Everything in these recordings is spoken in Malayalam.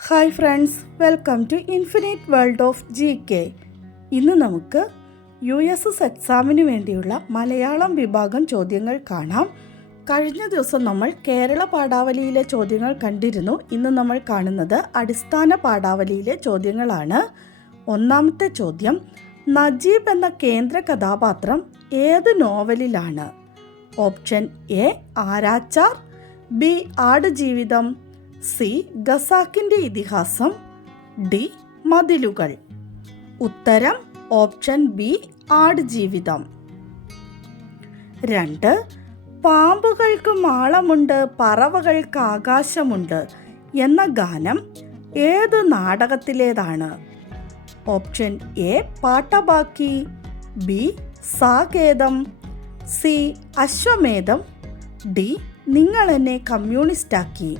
Hi friends, welcome to infinite world of GK. ഇന്ന് നമുക്ക് USS എക്സാമിന് വേണ്ടിയുള്ള മലയാളം വിഭാഗം ചോദ്യങ്ങൾ കാണാം. കഴിഞ്ഞ ദിവസം നമ്മൾ കേരള പാഠാവലിയിലെ ചോദ്യങ്ങൾ കണ്ടിരുന്നു. ഇന്ന് നമ്മൾ കാണുന്നത് അടിസ്ഥാന പാഠാവലിയിലെ ചോദ്യങ്ങളാണ്. ഒന്നാമത്തെ ചോദ്യം, നജീബ് എന്ന കേന്ദ്ര കഥാപാത്രം ഏത് നോവലിലാണ്? Option A Aarachar, B Aadujeevitham, C Khasakkinte Ithihasam, D Mathilukal. ഉത്തരം ഓപ്ഷൻ ബി ആടുജീവിതം. 2. പാമ്പുകൾക്ക് മാളമുണ്ട്, പറവകൾക്ക് ആകാശമുണ്ട് എന്ന ഗാനം ഏത് നാടകത്തിലേതാണ്? Option A Pattabakki, B Saketham, C Ashwamedham, D Ningalenne Communistakki.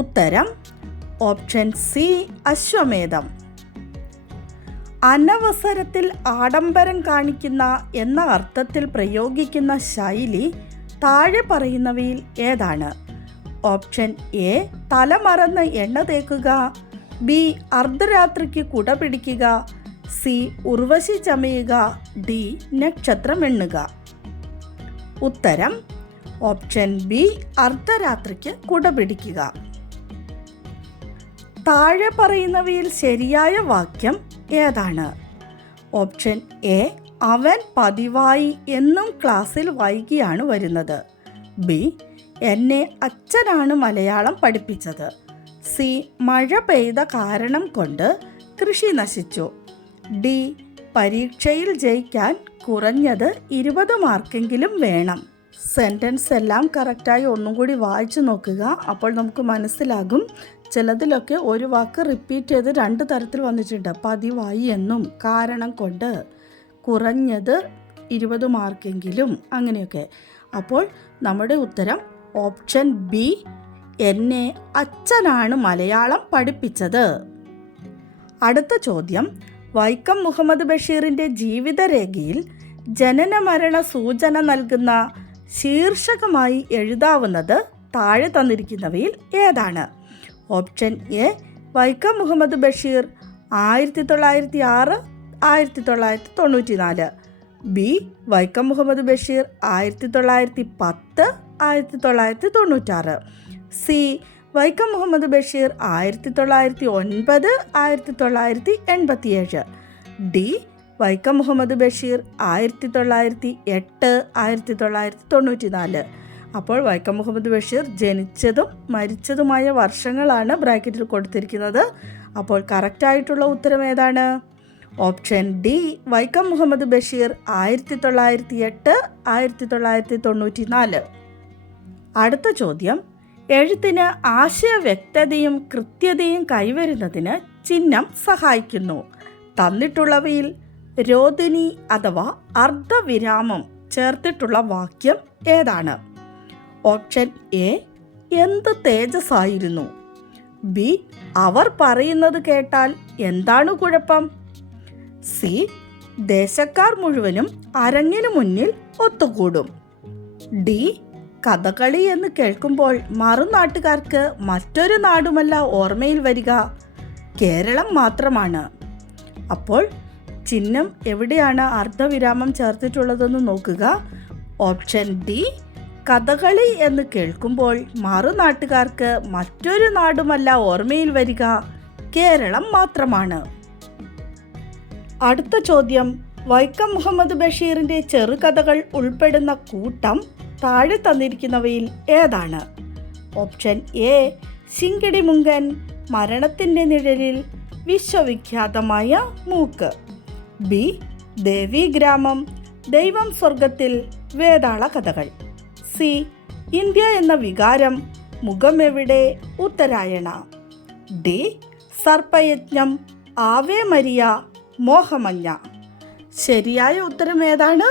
ഉത്തരം ഓപ്ഷൻ സി അശ്വമേധം. അനവസരത്തിൽ ആഡംബരം കാണിക്കുന്ന എന്ന അർത്ഥത്തിൽ പ്രയോഗിക്കുന്ന ശൈലി താഴെ പറയുന്നവയിൽ ഏതാണ്? ഓപ്ഷൻ എ തലമറന്ന് എണ്ണ തേക്കുക, ബി അർദ്ധരാത്രിക്ക് കുട പിടിക്കുക, സി ഉർവശി ചമയുക, ഡി നക്ഷത്രം എണ്ണുക. ഉത്തരം ഓപ്ഷൻ ബി അർദ്ധരാത്രിക്ക് കുട പിടിക്കുക. താഴെ പറയുന്നവയിൽ ശരിയായ വാക്യം ഏതാണ്? ഓപ്ഷൻ എ അവൻ പതിവായി എന്നും ക്ലാസ്സിൽ വൈകിയാണ് വരുന്നത്, ബി എന്നെ അച്ഛനാണ് മലയാളം പഠിപ്പിച്ചത്, സി മഴ പെയ്ത കാരണം കൊണ്ട് കൃഷി നശിച്ചു, ഡി പരീക്ഷയിൽ ജയിക്കാൻ കുറഞ്ഞത് 20 മാർക്കെങ്കിലും വേണം. സെൻറ്റൻസ് എല്ലാം കറക്റ്റായി ഒന്നും കൂടി വായിച്ചു നോക്കുക. അപ്പോൾ നമുക്ക് മനസ്സിലാകും. ചിലതിലൊക്കെ ഒരു വാക്ക് റിപ്പീറ്റ് ചെയ്ത് 2 തരത്തിൽ വന്നിട്ടുണ്ട്. പതിവായി എന്നും, കാരണം കൊണ്ട്, കുറഞ്ഞത് 20 മാർക്കെങ്കിലും, അങ്ങനെയൊക്കെ. അപ്പോൾ നമ്മുടെ ഉത്തരം ഓപ്ഷൻ ബി എന്നെ അച്ഛനാണ് മലയാളം പഠിപ്പിച്ചത്. അടുത്ത ചോദ്യം, വൈക്കം മുഹമ്മദ് ബഷീറിൻ്റെ ജീവിതരേഖയിൽ ജനന മരണ സൂചന നൽകുന്ന ശീർഷകമായി എഴുതാവുന്നത് താഴെ തന്നിരിക്കുന്നവയിൽ ഏതാണ്? Option A Vaikom Muhammad Basheer 1906 1994, B Vaikom Muhammad Basheer 1910 1996, C Vaikom Muhammad Basheer 1909 1987, D Vaikom Muhammad Basheer 1908 1994. അപ്പോൾ വൈക്കം മുഹമ്മദ് ബഷീർ ജനിച്ചതും മരിച്ചതുമായ വർഷങ്ങളാണ് ബ്രാക്കറ്റിൽ കൊടുത്തിരിക്കുന്നത്. അപ്പോൾ കറക്റ്റായിട്ടുള്ള ഉത്തരം ഏതാണ്? Option D Vaikom Muhammad Basheer 1908 1994. അടുത്ത ചോദ്യം, എഴുത്തിന് ആശയവ്യക്തതയും കൃത്യതയും കൈവരുന്നതിന് ചിഹ്നം സഹായിക്കുന്നു. തന്നിട്ടുള്ളവയിൽ രോദിനി അഥവാ അർദ്ധവിരാമം ചേർത്തിട്ടുള്ള വാക്യം ഏതാണ്? ഓപ്ഷൻ എ എന്ത് തേജസ്സായിരുന്നു, ബി അവർ പറയുന്നത് കേട്ടാൽ എന്താണ് കുഴപ്പം, സി ദേശക്കാർ മുഴുവനും അരങ്ങിനു മുന്നിൽ ഒത്തുകൂടും, ഡി കഥകളി എന്ന് കേൾക്കുമ്പോൾ മറുനാട്ടുകാർക്ക് മറ്റൊരു നാടുമല്ല ഓർമ്മയിൽ വരിക, കേരളം മാത്രമാണ്. അപ്പോൾ ചിഹ്നം എവിടെയാണ് അർദ്ധവിരാമം ചേർത്തിട്ടുള്ളതെന്ന് നോക്കുക. ഓപ്ഷൻ ഡി കഥകളി എന്ന് കേൾക്കുമ്പോൾ മറുനാട്ടുകാർക്ക് മറ്റൊരു നാടുമല്ല ഓർമ്മയിൽ വരിക, കേരളം മാത്രമാണ്. അടുത്ത ചോദ്യം, വൈക്കം മുഹമ്മദ് ബഷീറിൻ്റെ ചെറുകഥകൾ ഉൾപ്പെടുന്ന കൂട്ടം താഴെ തന്നിരിക്കുന്നവയിൽ ഏതാണ്? ഓപ്ഷൻ എ ശിങ്കിടി മുങ്കൻ, മരണത്തിൻ്റെ നിഴലിൽ, വിശ്വവിഖ്യാതമായ മൂക്ക്, ബി ദേവീഗ്രാമം, ദൈവം സ്വർഗത്തിൽ, വേതാള കഥകൾ, സി ഇന്ത്യ എന്ന വികാരം, മുഖം എവിടെ, ഉത്തരായണ, ഡി സർപ്പയജ്ഞം, ആവേ മരിയ, മോഹമഞ്ഞ. ശരിയായ ഉത്തരം ഏതാണ്?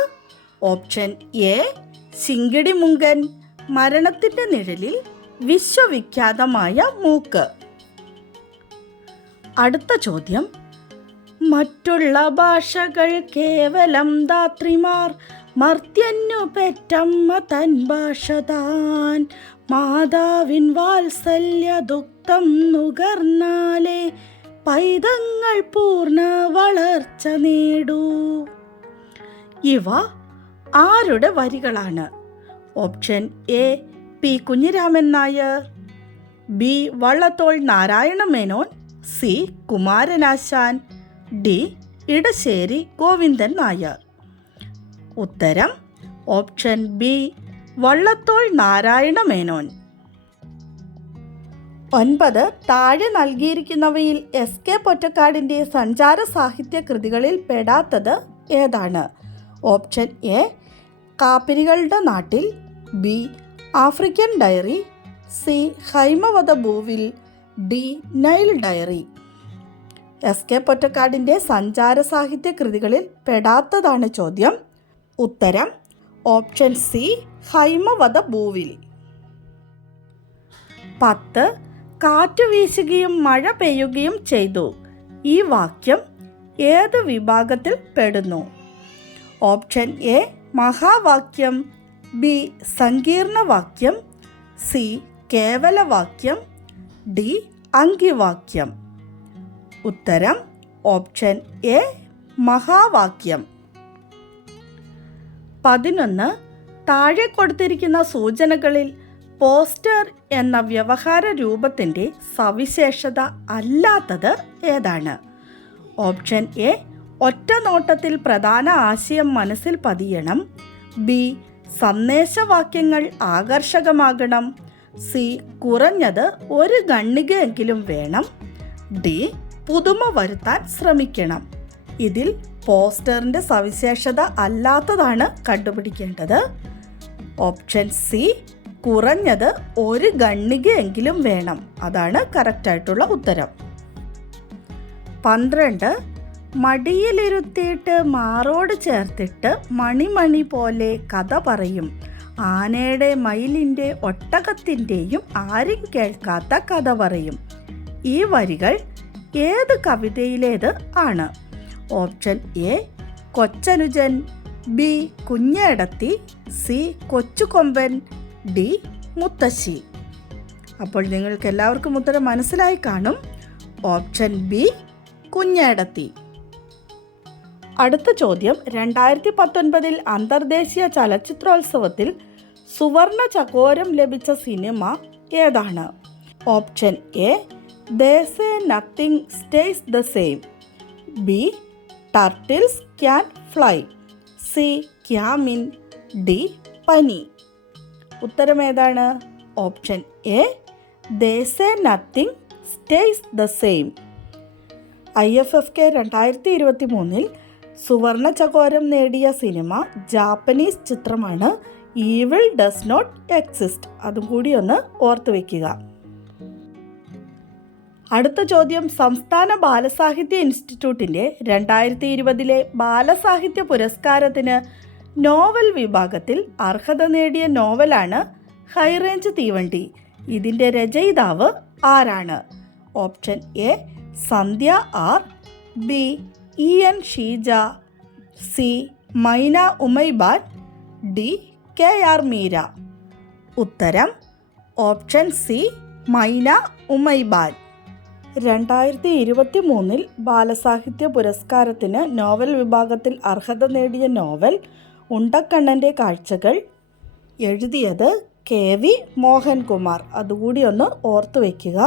ഓപ്ഷൻ എ ശിങ്കിടി മുങ്കൻ, മരണത്തിൻ്റെ നിഴലിൽ, വിശ്വവിഖ്യാതമായ മൂക്ക്. അടുത്ത ചോദ്യം, മറ്റുള്ള ഭാഷകൾ കേവലം ധാത്രിമാർ, മർത്യന്നു പെറ്റമ്മ തൻ ഭാഷ താൻ, മാതാവിൻ വാത്സല്യ ദുഃഖം നുകർന്നാലേ പൈതങ്ങൾ പൂർണ്ണ വളർച്ച നേടൂ. ഇവ ആരുടെ വരികളാണ്? Option A P Kunhiraman Nair, B Vallathol Narayana Menon, C Kumaranasan, D Edasseri Govindan Nair. ഉത്തരം ഓപ്ഷൻ ബി വള്ളത്തോൾ നാരായണ മേനോൻ. 9. താഴെ നൽകിയിരിക്കുന്നവയിൽ എസ് കെ പൊറ്റക്കാടിൻ്റെ സഞ്ചാര സാഹിത്യ കൃതികളിൽ പെടാത്തത് ഏതാണ്? Option A Kappirikalude Nattil, B African diary, C Haimavatha Bhoovil, D Nile diary. S K പൊറ്റക്കാടിൻ്റെ സഞ്ചാര സാഹിത്യ കൃതികളിൽ പെടാത്തതാണ് ചോദ്യം. ഉത്തരം ഓപ്ഷൻ സി ഹൈമവത ഭൂവിൽ. 10. കാറ്റ് വീശുകയും മഴ പെയ്യുകയും ചെയ്തു. ഈ വാക്യം ഏത് വിഭാഗത്തിൽ പെടുന്നു? ഓപ്ഷൻ എ മഹാവാക്യം, ബി സങ്കീർണവാക്യം, സി കേവലവാക്യം, ഡി അങ്കിവാക്യം. ഉത്തരം ഓപ്ഷൻ എ മഹാവാക്യം. 11. താഴെ കൊടുത്തിരിക്കുന്ന സൂചനകളിൽ പോസ്റ്റർ എന്ന വ്യവഹാര രൂപത്തിൻ്റെ സവിശേഷത അല്ലാത്തത് ഏതാണ്? ഓപ്ഷൻ എ ഒറ്റ നോട്ടത്തിൽ പ്രധാന ആശയം മനസ്സിൽ പതിയണം, ബി സന്ദേശവാക്യങ്ങൾ ആകർഷകമാകണം, സി കുറഞ്ഞത് ഒരു ഖണ്ഡികയെങ്കിലും വേണം, ഡി പുതുമ വരുത്താൻ ശ്രമിക്കണം. ഇതിൽ പോസ്റ്ററിൻ്റെ സവിശേഷത അല്ലാത്തതാണ് കണ്ടുപിടിക്കേണ്ടത്. ഓപ്ഷൻ സി കുറഞ്ഞത് ഒരു ഖണ്ഡികയെങ്കിലും വേണം. അതാണ് കറക്റ്റായിട്ടുള്ള ഉത്തരം. 12. മടിയിലിരുത്തിയിട്ട് മാറോട് ചേർത്തിട്ട് മണിമണി പോലെ കഥ പറയും, ആനയുടെ മയിലിൻ്റെ ഒട്ടകത്തിൻ്റെയും ആരും കേൾക്കാത്ത കഥ പറയും. ഈ വരികൾ ഏത് കവിതയിലേത് ആണ്? Option A Kochanujan, B Kunjedathi, C Kochukomban, D Muthassi. അപ്പോൾ നിങ്ങൾക്ക് എല്ലാവർക്കും ഉത്തരം മനസ്സിലായി കാണും. Option B Kunjedathi. അടുത്ത ചോദ്യം, 2019 അന്തർദേശീയ ചലച്ചിത്രോത്സവത്തിൽ സുവർണ ചകോരം ലഭിച്ച സിനിമ ഏതാണ്? Option A They Say Nothing Stays the Same, B turtles can fly, C ക്യാമിൻ, ഡി പനി. ഉത്തരം ഏതാണ്? Option A They Say Nothing Stays the Same. IFFK 2023 സുവർണ ചകോരം നേടിയ സിനിമ ജാപ്പനീസ് ചിത്രമാണ് ഈവിൾ ഡസ് നോട്ട് എക്സിസ്റ്റ്. അതും കൂടി ഒന്ന് ഓർത്തു വയ്ക്കുക. അടുത്ത ചോദ്യം, സംസ്ഥാന ബാലസാഹിത്യ ഇൻസ്റ്റിറ്റ്യൂട്ടിൻ്റെ 2020 ബാലസാഹിത്യ പുരസ്കാരത്തിന് നോവൽ വിഭാഗത്തിൽ അർഹത നേടിയ നോവലാണ് ഹൈറേഞ്ച് തീവണ്ടി. ഇതിൻ്റെ രചയിതാവ് ആരാണ്? Option A Sandhya R, B EN Sheeja, C Maina Umaiban, D KR Meera. ഉത്തരം ഓപ്ഷൻ സി മൈന ഉമൈബാൻ. 2023 ബാലസാഹിത്യ പുരസ്കാരത്തിന് നോവൽ വിഭാഗത്തിൽ അർഹത നേടിയ നോവൽ ഉണ്ടക്കണ്ണൻ്റെ കാഴ്ചകൾ. എഴുതിയത് KV മോഹൻകുമാർ. അതുകൂടി ഒന്ന് ഓർത്തു വയ്ക്കുക.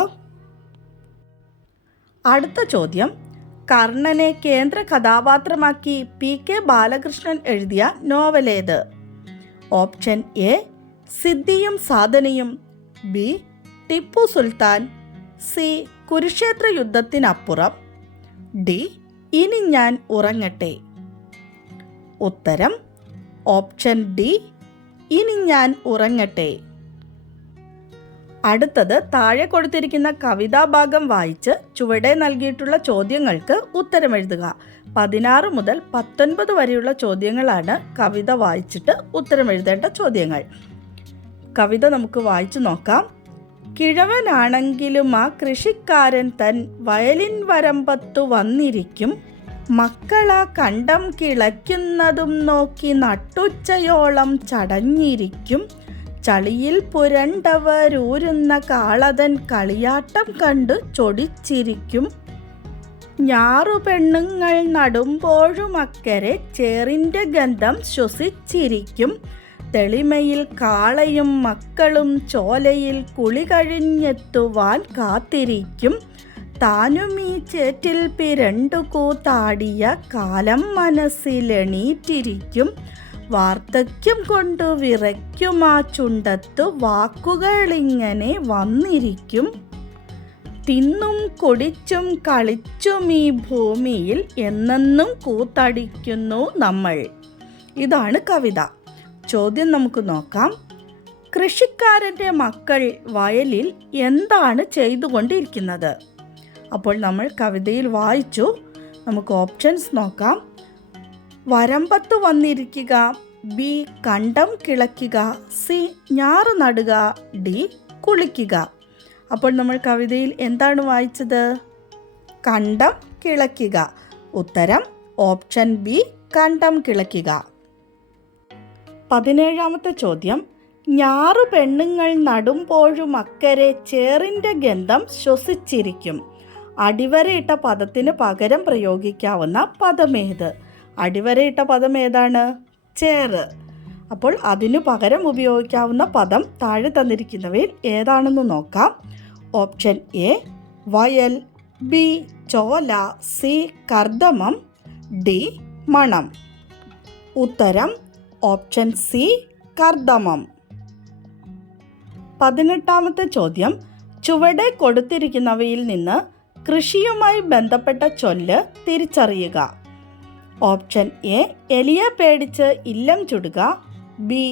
അടുത്ത ചോദ്യം, കർണനെ കേന്ദ്ര കഥാപാത്രമാക്കി PK ബാലകൃഷ്ണൻ എഴുതിയ നോവലേത്? Option A Siddhiyum Sadhanayum, B Tipu Sultan, C Kurukshetra യുദ്ധത്തിനപ്പുറം, ഡി ഇനി ഞാൻ ഉറങ്ങട്ടെ. ഉത്തരം ഓപ്ഷൻ ഡി ഇനി ഞാൻ ഉറങ്ങട്ടെ. അടുത്തത്, താഴെ കൊടുത്തിരിക്കുന്ന കവിതാഭാഗം വായിച്ച് ചുവടെ നൽകിയിട്ടുള്ള ചോദ്യങ്ങൾക്ക് ഉത്തരമെഴുതുക. 16 മുതൽ 19 വരെയുള്ള ചോദ്യങ്ങളാണ് കവിത വായിച്ചിട്ട് ഉത്തരമെഴുതേണ്ട ചോദ്യങ്ങൾ. കവിത നമുക്ക് വായിച്ചു നോക്കാം. കിഴവനാണെങ്കിലും ആ കൃഷിക്കാരൻ തൻ വയലിൻ വരമ്പത്തു വന്നിരിക്കും, മക്കളാ കണ്ടം കിളയ്ക്കുന്നതും നോക്കി നട്ടുച്ചയോളം ചടഞ്ഞിരിക്കും, ചളിയിൽ പുരണ്ടവരൂരുന്ന കാളതൻ കളിയാട്ടം കണ്ടു ചൊടിച്ചിരിക്കും. ഞാറു പെണ്ണുങ്ങൾ നടുമ്പോഴും അക്കരെ ചേറിൻ്റെ ഗന്ധം ശ്വസിച്ചിരിക്കും. തെളിമയിൽ കാളയും മക്കളും ചോലയിൽ കുളി കഴിഞ്ഞെത്തുവാൻ കാത്തിരിക്കും. താനും ഈ ചേറ്റിൽ പിരണ്ടു കൂത്താടിയ കാലം മനസ്സിലെണീറ്റിരിക്കും. വാർദ്ധക്യം കൊണ്ടു വിറയ്ക്കുമാ ചുണ്ടത്തു വാക്കുകളിങ്ങനെ വന്നിരിക്കും. തിന്നും കുടിച്ചും കളിച്ചും ഈ ഭൂമിയിൽ എന്നെന്നും കൂത്തടിക്കുന്നു നമ്മൾ. ഇതാണ് കവിത. ചോദ്യം നമുക്ക് നോക്കാം. കൃഷിക്കാരൻ്റെ മക്കൾ വയലിൽ എന്താണ് ചെയ്തുകൊണ്ടിരിക്കുന്നത്? അപ്പോൾ നമ്മൾ കവിതയിൽ വായിച്ചു. നമുക്ക് ഓപ്ഷൻസ് നോക്കാം. വരമ്പത്ത് വന്നിരിക്കുക, ബി കണ്ടം കിളയ്ക്കുക, സി ഞാറ് നടുക, ഡി കുളിക്കുക. അപ്പോൾ നമ്മൾ കവിതയിൽ എന്താണ് വായിച്ചത്? കണ്ടം കിളയ്ക്കുക. ഉത്തരം ഓപ്ഷൻ ബി കണ്ടം കിളയ്ക്കുക. 17ാമത്തെ ചോദ്യം. ഞാറു പെണ്ണുങ്ങൾ നടുമ്പോഴും അക്കരെ ചേറിൻ്റെ ഗന്ധം ശ്വസിച്ചിരിക്കും. അടിവരയിട്ട പദത്തിന് പകരം പ്രയോഗിക്കാവുന്ന പദമേത്? അടിവരയിട്ട പദം ഏതാണ്? ചേറ്. അപ്പോൾ അതിനു പകരം ഉപയോഗിക്കാവുന്ന പദം താഴെ തന്നിരിക്കുന്നവയിൽ ഏതാണെന്ന് നോക്കാം. ഓപ്ഷൻ എ വയൽ, ബി ചോല, സി കർദമം, ഡി മണം. ഉത്തരം ഓപ്ഷൻ സി കർദമം. 18ാമത്തെ ചോദ്യം. ചുവടെ കൊടുത്തിരിക്കുന്നവയിൽ നിന്ന് കൃഷിയുമായി ബന്ധപ്പെട്ട ചൊല്ല് തിരിച്ചറിയുക. ഓപ്ഷൻ എ എലിയെ പേടിച്ച് ഇല്ലം ചുടുക, ബി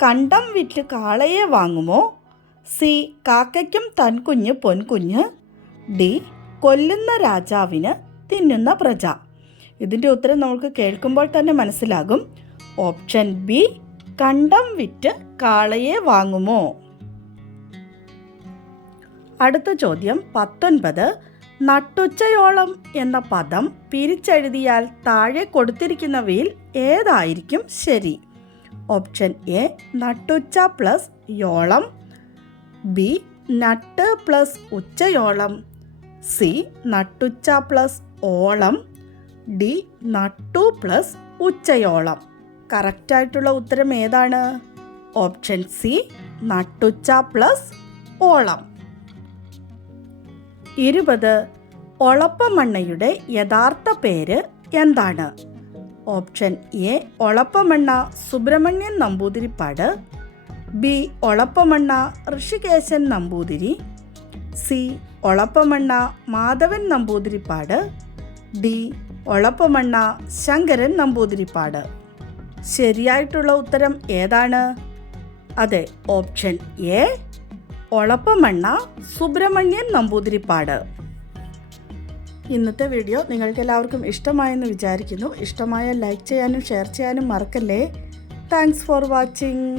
കണ്ടം വിറ്റ് കാളയെ വാങ്ങുമോ, സി കാക്കയ്ക്കും തൻകുഞ്ഞ് പൊൻകുഞ്ഞ്, ഡി കൊല്ലുന്ന രാജാവിന് തിന്നുന്ന പ്രജ. ഇതിൻ്റെ ഉത്തരം നമുക്ക് കേൾക്കുമ്പോൾ തന്നെ മനസ്സിലാകും. ഓപ്ഷൻ ബി കണ്ടം വിറ്റ് കാളയെ വാങ്ങുമോ. അടുത്ത ചോദ്യം 19. നട്ടുച്ചയോളം എന്ന പദം പിരിച്ചെഴുതിയാൽ താഴെ കൊടുത്തിരിക്കുന്നവയിൽ ഏതായിരിക്കും ശരി? ഓപ്ഷൻ എ നട്ടുച്ച പ്ലസ് യോളം, ബി നട്ട് പ്ലസ് ഉച്ചയോളം, സി നട്ടുച്ച പ്ലസ് ഓളം, ഡി നട്ടു പ്ലസ് ഉച്ചയോളം. കറക്റ്റായിട്ടുള്ള ഉത്തരം ഏതാണ്? ഓപ്ഷൻ സി നട്ടുച്ച പ്ലസ് ഓളം. 20. ഒളപ്പമണ്ണയുടെ യഥാർത്ഥ പേര് എന്താണ്? Option A Olappamanna Subramanian Namboothiripad, B Olappamanna Rishikesan Namboothiri, C Olappamanna Madhavan Namboothiripad, D Olappamanna Sankaran Namboothiripad. ശരിയായിട്ടുള്ള ഉത്തരം ഏതാണ്? അതെ, ഓപ്ഷൻ എ ഒളപ്പമണ്ണ സുബ്രഹ്മണ്യൻ നമ്പൂതിരിപ്പാട്. ഇന്നത്തെ വീഡിയോ നിങ്ങൾക്കെല്ലാവർക്കും ഇഷ്ടമായെന്ന് വിചാരിക്കുന്നു. ഇഷ്ടമായ ലൈക്ക് ചെയ്യാനും ഷെയർ ചെയ്യാനും മറക്കല്ലേ. Thanks for watching.